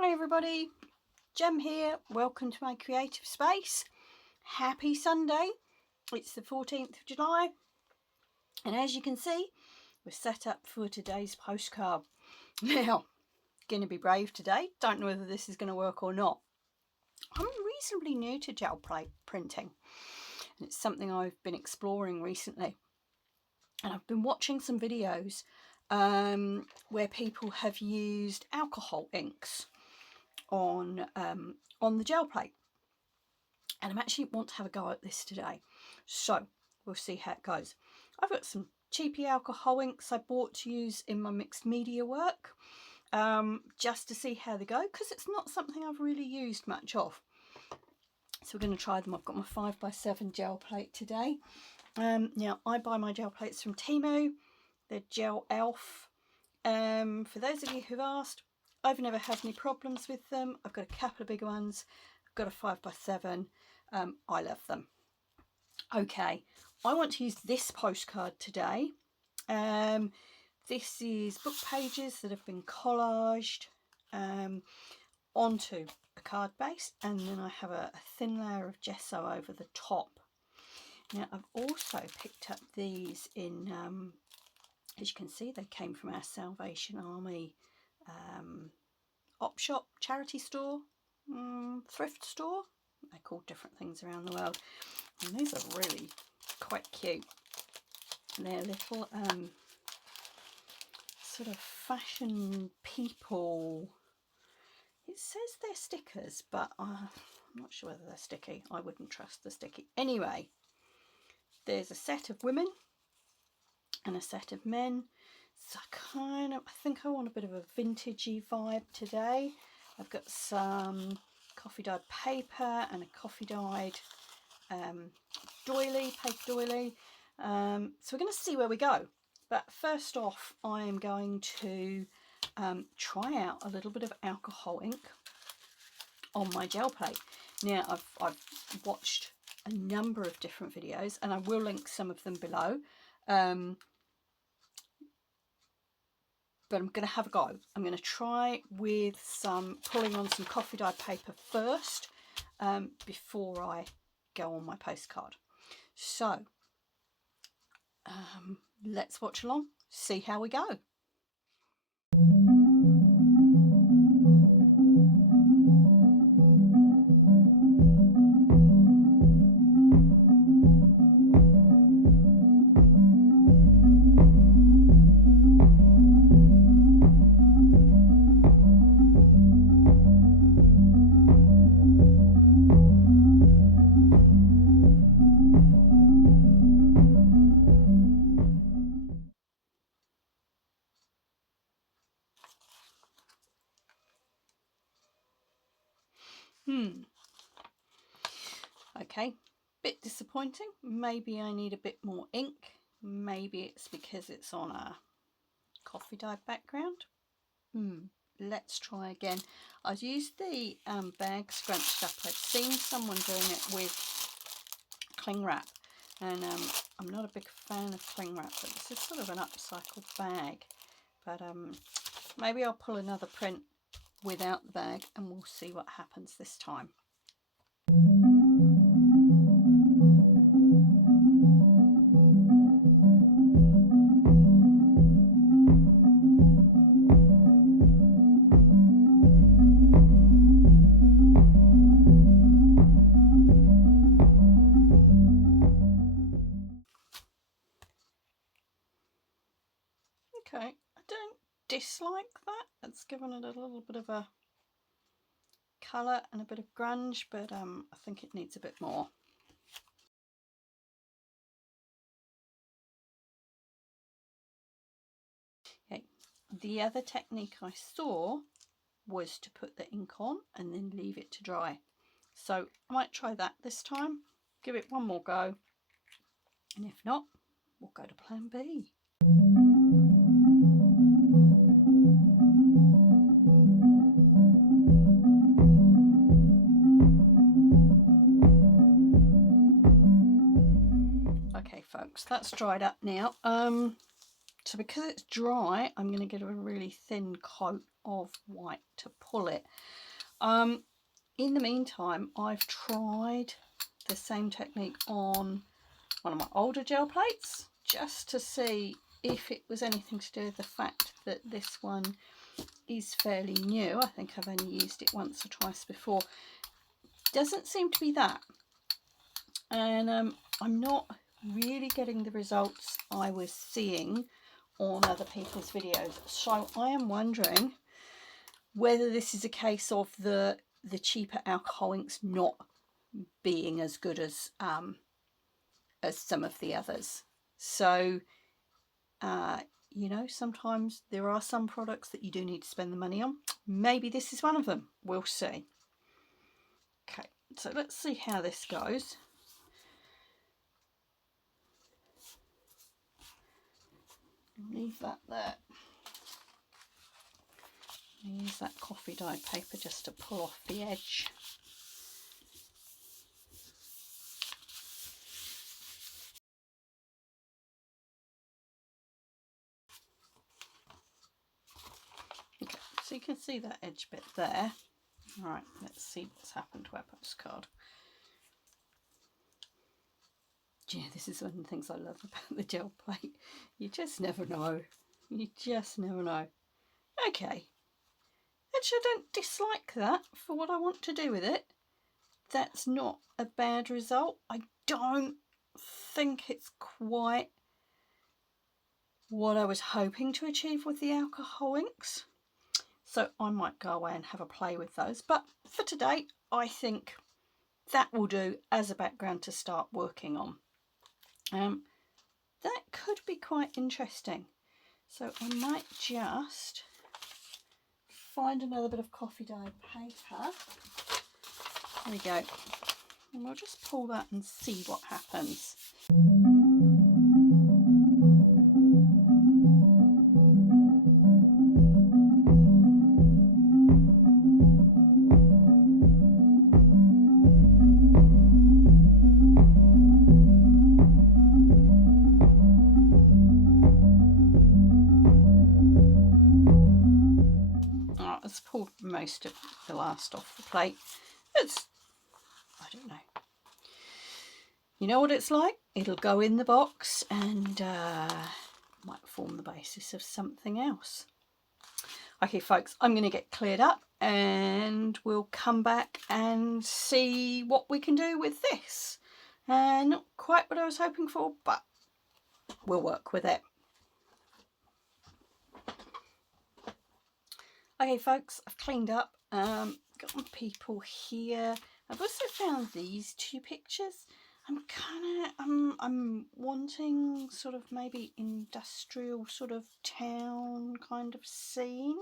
Hi everybody, Jem here. Welcome to my creative space. Happy Sunday. It's the 14th of July and as you can see we're set up for today's postcard. Now, going to be brave today. Don't know whether this is going to work or not. I'm reasonably new to gel plate printing and it's something I've been exploring recently, and I've been watching some videos where people have used alcohol inks on the gel plate, and I actually want to have a go at this today, so we'll see how it goes. I've got some cheapy alcohol inks I bought to use in my mixed media work, just to see how they go, because it's not something I've really used much of. So we're going to try them. I've got my 5x7 gel plate today. Now I buy my gel plates from Temu. They're Gel Elf. For those of you who've asked, I've never had any problems with them. I've got a couple of big ones. I've got a 5x7. I love them. Okay, I want to use this postcard today. This is book pages that have been collaged onto a card base, and then I have a thin layer of gesso over the top. Now I've also picked up these in, as you can see, they came from our Salvation Army op shop, charity store, thrift store. They're called different things around the world, and these are really quite cute. And they're little sort of fashion people. It says they're stickers, but I'm not sure whether they're sticky. I wouldn't trust the sticky. Anyway, there's a set of women and a set of men. So I think I want a bit of a vintagey vibe today. I've got some coffee dyed paper and a coffee dyed doily, paper doily. So we're going to see where we go. But first off, I am going to try out a little bit of alcohol ink on my gel plate. Now I've watched a number of different videos, and I will link some of them below. But I'm going to have a go. I'm going to try with pulling on some coffee dyed paper first, before I go on my postcard. So let's watch along, see how we go. Okay, bit disappointing. Maybe I need a bit more ink. Maybe it's because it's on a coffee dyed background. Let's try again. I've used the bag scrunched up. I've seen someone doing it with cling wrap, and I'm not a big fan of cling wrap, but this is sort of an upcycled bag. But maybe I'll pull another print without the bag and we'll see what happens this time. Okay, I don't dislike that. It's given it a little bit of a colour and a bit of grunge, but I think it needs a bit more. Okay, the other technique I saw was to put the ink on and then leave it to dry. So I might try that this time, give it one more go, and if not, we'll go to plan B. Okay folks, that's dried up now. So because it's dry, I'm going to get a really thin coat of white to pull it. In the meantime, I've tried the same technique on one of my older gel plates just to see if it was anything to do with the fact that this one is fairly new. I think I've only used it once or twice before. Doesn't seem to be that, and I'm not really getting the results I was seeing on other people's videos, so I am wondering whether this is a case of the cheaper alcohol inks not being as good as some of the others. So you know, sometimes there are some products that you do need to spend the money on. Maybe this is one of them. We'll see. Okay, so let's see how this goes. Leave that there. Use that coffee dyed paper just to pull off the edge. Okay, so you can see that edge bit there. All right, let's see what's happened to our postcard. Yeah, this is one of the things I love about the gel plate. You just never know. You just never know. Okay. Actually, I don't dislike that for what I want to do with it. That's not a bad result. I don't think it's quite what I was hoping to achieve with the alcohol inks. So I might go away and have a play with those. But for today, I think that will do as a background to start working on. That could be quite interesting. So I might just find another bit of coffee dyed paper. There we go. And we'll just pull that and see what happens. Let's pull most of the last off the plate. It's, I don't know. You know what it's like? It'll go in the box and might form the basis of something else. Okay, folks, I'm going to get cleared up and we'll come back and see what we can do with this. Not quite what I was hoping for, but we'll work with it. Okay, folks, I've cleaned up, got my people here. I've also found these two pictures. I'm wanting sort of maybe industrial sort of town kind of scene.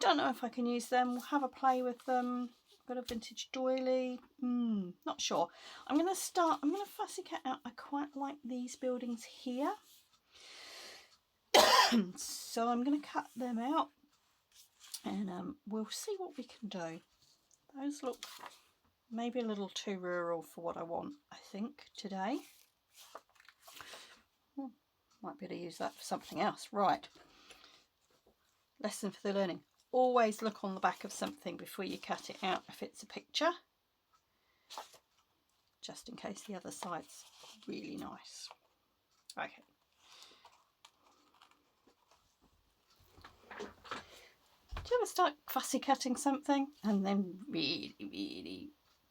Don't know if I can use them. We'll have a play with them. Got a vintage doily. Not sure. I'm going to fussy cut out. I quite like these buildings here. So I'm going to cut them out. And we'll see what we can do. Those look maybe a little too rural for what I want, I think, today. Might be able to use that for something else. Right. Lesson for the learning. Always look on the back of something before you cut it out if it's a picture. Just in case the other side's really nice. Okay. Do you ever start fussy cutting something and then really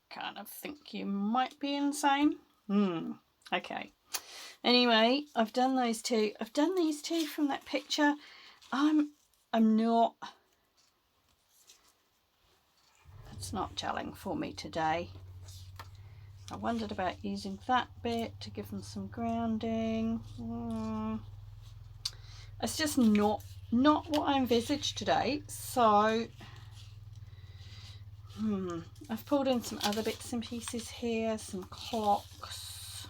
kind of think you might be insane? Okay. Anyway, I've done those two. I've done these two from that picture. I'm not... It's not gelling for me today. I wondered about using that bit to give them some grounding. It's just not what I envisaged today, so I've pulled in some other bits and pieces here, some clocks.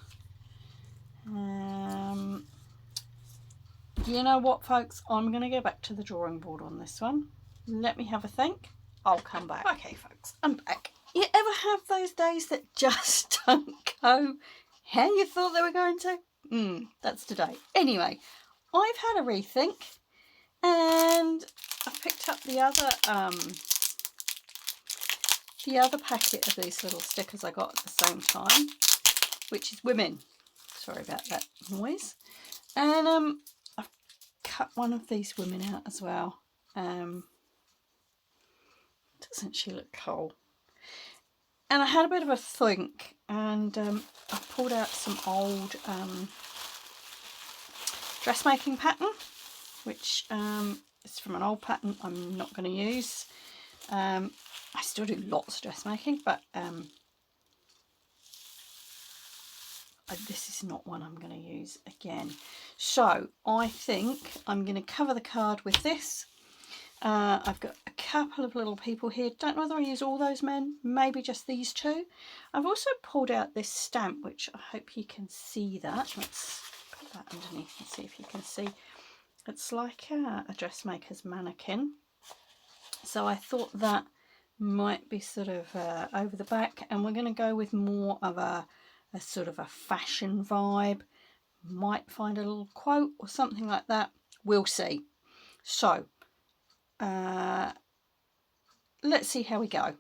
You know what, folks, I'm going to go back to the drawing board on this one. Let me have a think. I'll come back. Okay, folks, I'm back. You ever have those days that just don't go how you thought they were going to? That's today. Anyway, I've had a rethink. And I picked up the other packet of these little stickers I got at the same time, which is women. Sorry about that noise. And I've cut one of these women out as well. Doesn't she look cool? And I had a bit of a think, and I pulled out some old dressmaking pattern, which is from an old pattern I'm not going to use. I still do lots of dressmaking, but this is not one I'm going to use again. So I think I'm going to cover the card with this. I've got a couple of little people here. Don't know whether I use all those men, maybe just these two. I've also pulled out this stamp, which I hope you can see that. Let's put that underneath and see if you can see. It's like a dressmaker's mannequin. So I thought that might be sort of over the back, and we're going to go with more of a sort of a fashion vibe. Might find a little quote or something like that. We'll see. So let's see how we go.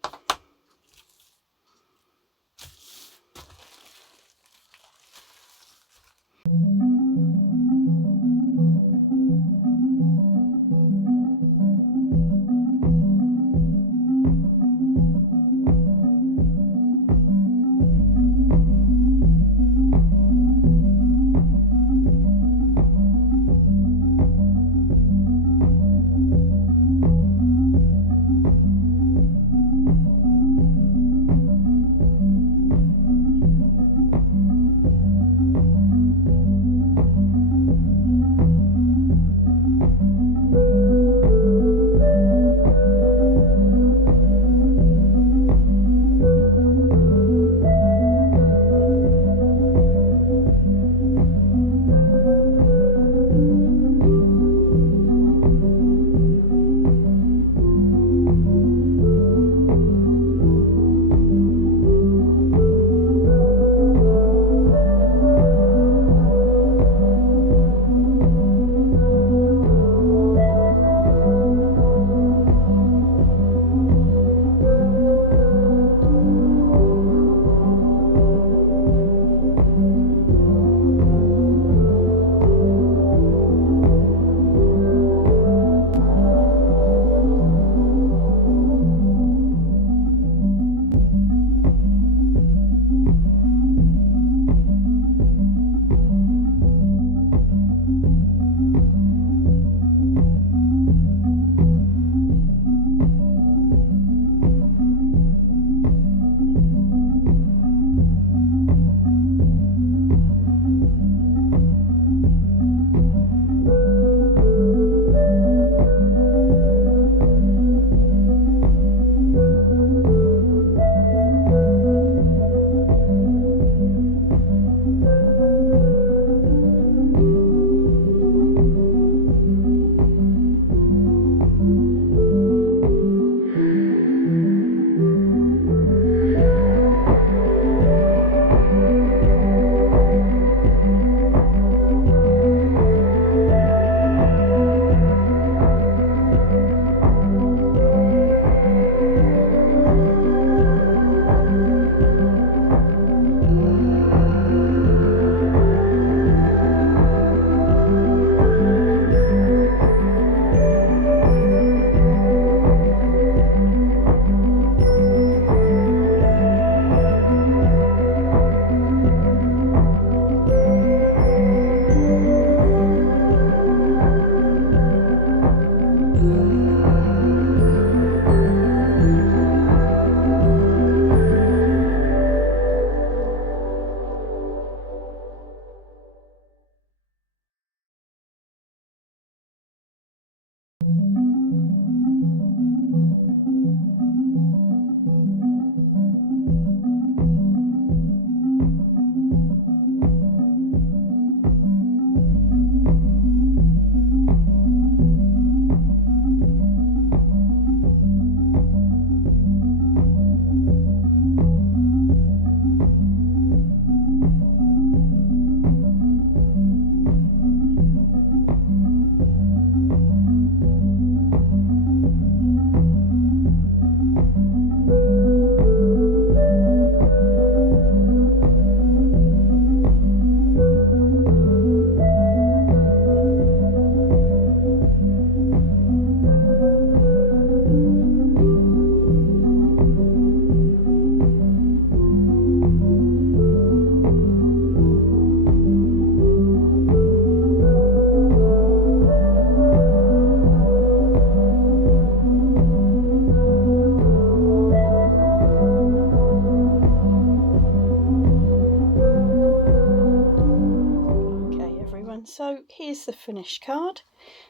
finished card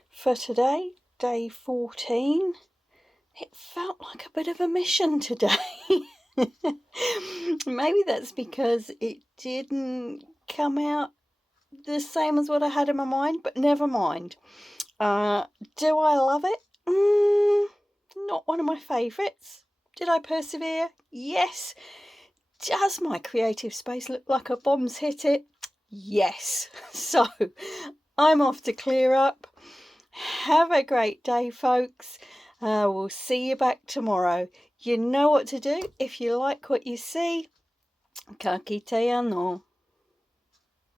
for today, day 14. It felt like a bit of a mission today. Maybe that's because it didn't come out the same as what I had in my mind, but never mind. Do I love it? Not one of my favourites. Did I persevere? Yes. Does my creative space look like a bomb's hit it? Yes. So I'm off to clear up. Have a great day, folks. We'll see you back tomorrow. You know what to do if you like what you see. Ka kite anō.